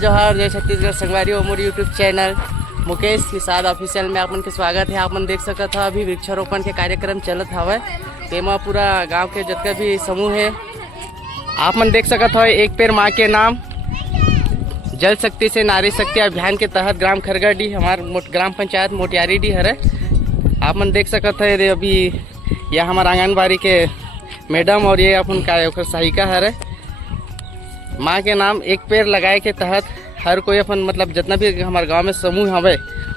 जोहार जय छत्तीसगढ़ संगवारी और मोर YouTube channel Mukesh Nishad official में आपन के स्वागत है। आपन देख सकत ह अभी वृक्षारोपण के कार्यक्रम चलत हवय। तेमा पूरा गांव के जितने भी समूह है आपन देख सकत हो। एक पेड़ माँ के नाम जल शक्ति से नारी शक्ति अभियान के तहत ग्राम खरगढ़ हमार ग्राम पंचायत मोटियारी डी हरे। आपन देख सकत है अभी यह हमार आंगनबाड़ी के मैडम और ये अपन का सहायिका हरे। माँ के नाम एक पेड़ लगाए के तहत हर कोई अपन मतलब जितना भी हमारे गांव में समूह हवे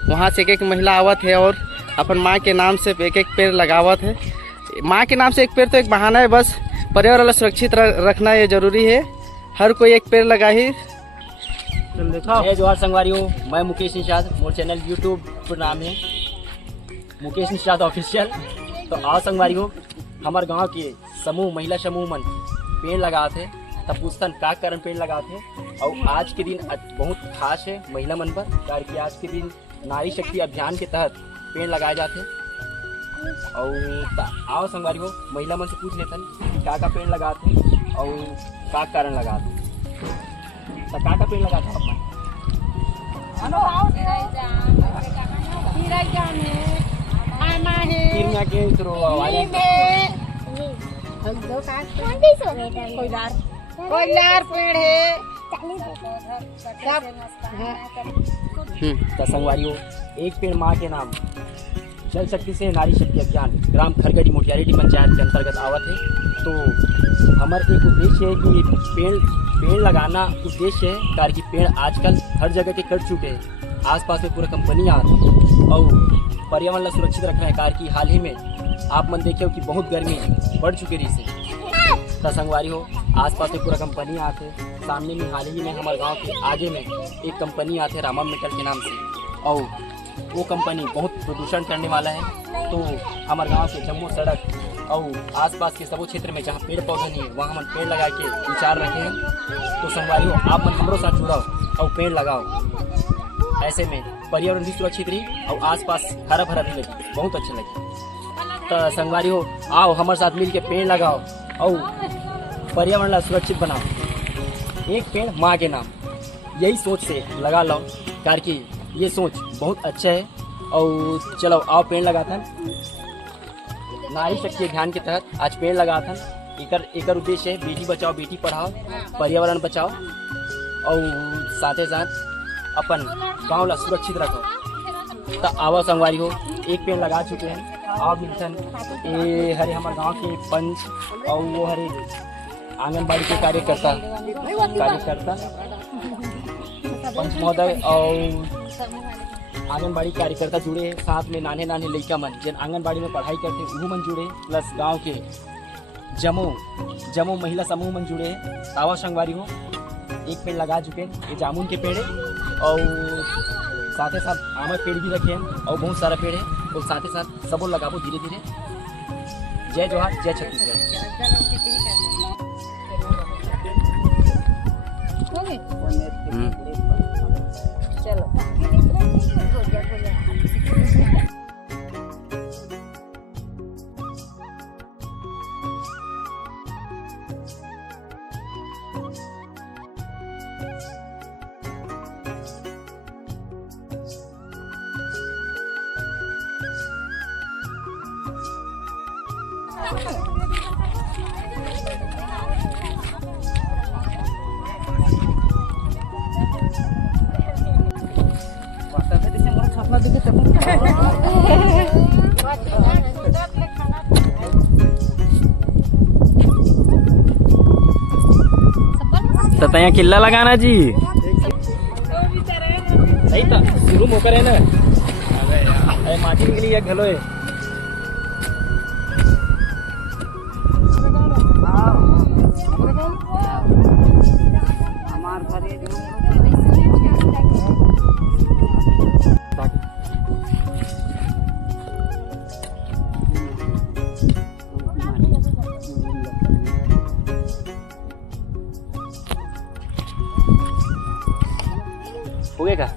वहाँ से एक महिला आवत है और अपन माँ के नाम से एक पेड़ लगावत है। माँ के नाम से एक पेड़ तो एक बहाना है, बस पर्यावरण सुरक्षित रखना ये जरूरी है। हर कोई एक पेड़ लगा ही। जय जोहार संगवारियों, मैं मुकेश निषाद, मोर चैनल यूट्यूब पर नाम है मुकेश निषाद ऑफिशियल। तो आओ संगवारियों, हमारे गांव के समूह महिला समूह मन पेड़ लगाते तब पूछतन का कारण पेड़ लगाते। और आज के दिन बहुत खास है महिला मन पर, कारण आज के दिन नारी शक्ति अभियान के तहत पेड़ लगाए जाते। और आओ संगवारियों, महिला मन से पूछ लेते का पेड़ लगाते और का कारण लगाते। तो का पेड़ लगाते अपन कोयलार पेड़ है। तो संगवारियों, एक पेड़ माँ के नाम जल शक्ति से नारी शक्ति अभियान ग्राम खरगढ़ मोटियारी पंचायत के अंतर्गत आवत है। तो हमारा एक उद्देश्य है कि पेड़ लगाना उद्देश्य है, कारण कि पेड़ आजकल हर जगह के कट चुके हैं। आसपास में पूरा कंपनी आ रही है और पर्यावरण सुरक्षित रखना है, कारण कि हाल ही में आप मन देखे हो कि बहुत गर्मी बढ़ चुकी रही से। तो संगवारी हो, आसपास में पूरा कंपनी आते। सामने में हाल ही में हमारे गांव के आगे में एक कंपनी आते रामा मेटल के नाम से, और वो कंपनी बहुत प्रदूषण करने वाला है। तो हमारे गांव के जम्मू सड़क और आसपास के सभी क्षेत्र में जहां पेड़ पौधे नहीं है वहां हम पेड़ लगा के विचार रखे हैं। तो संगवारी हो, आप मन हमरो साथ जुड़ाओ और पेड़ लगाओ। ऐसे में पर्यावरण भी सुरक्षित रही और आसपास हरा भरा भी लगे, बहुत अच्छे लगे। तो संगवारी हो, आओ हमारे साथ मिल के पेड़ लगाओ और पर्यावरण सुरक्षित बनाओ। एक पेड़ माँ के नाम, यही सोच से लगा लो, कारण कि ये सोच बहुत अच्छा है। और चलो आओ पेड़ लगाता है। नारी शक्ति अभियान के तहत आज पेड़ लगाता है। एकर उद्देश्य है बेटी बचाओ बेटी पढ़ाओ, पर्यावरण बचाओ और साथ ही साथ अपन गाँव ला सुरक्षित रखो। तो आओ संगवारी हो, एक पेड़ लगा चुके हैं। आओ मिलसन ये हरे हमारे गांव के पंच और वो हरे आंगनबाड़ी के कार्यकर्ता पंच महोदय और आंगनबाड़ी कार्यकर्ता जुड़े हैं। साथ में नाने लड़का मन जिन आंगनबाड़ी में पढ़ाई करते वो मन जुड़े, प्लस गांव के जमो महिला समूह मन जुड़े हैं। आवा संगवारी हो, एक पेड़ लगा चुके हैं, ये जामुन के पेड़ है और साथ ही साथ आम पेड़ भी रखे हैं और बहुत सारा पेड़ है। तो साथ ही साथ सबो लगाबो धीरे धीरे। जय जोहार, जय छत्तीसगढ़। तो तैयार किल्ला लगाना जी सही था शुरू मोकर है ना। अरे माटी निकली है घलो है। हो गया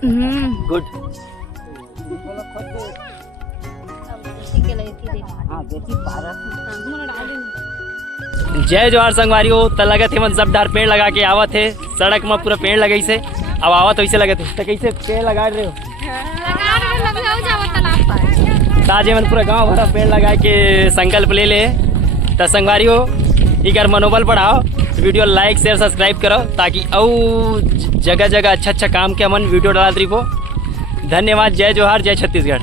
गुड। जय जोहार संगवारी हो। त लगत हे मन सब डार पेड़ लगा के आवत है, सड़क में पूरा पेड़ लगई से। अब आवा तो ऐसे लगे थे तो कैसे पेड़ लगा रहे हो ताजे मन पूरा गांव भरा पेड़ लगा के संकल्प ले ले तो संगवारी हो इगर मनोबल बढ़ाओ वीडियो लाइक शेयर सब्सक्राइब करो ताकि जगह जगह अच्छा अच्छा काम के मन वीडियो डालत रही। धन्यवाद। जय जोहार, जय छत्तीसगढ़।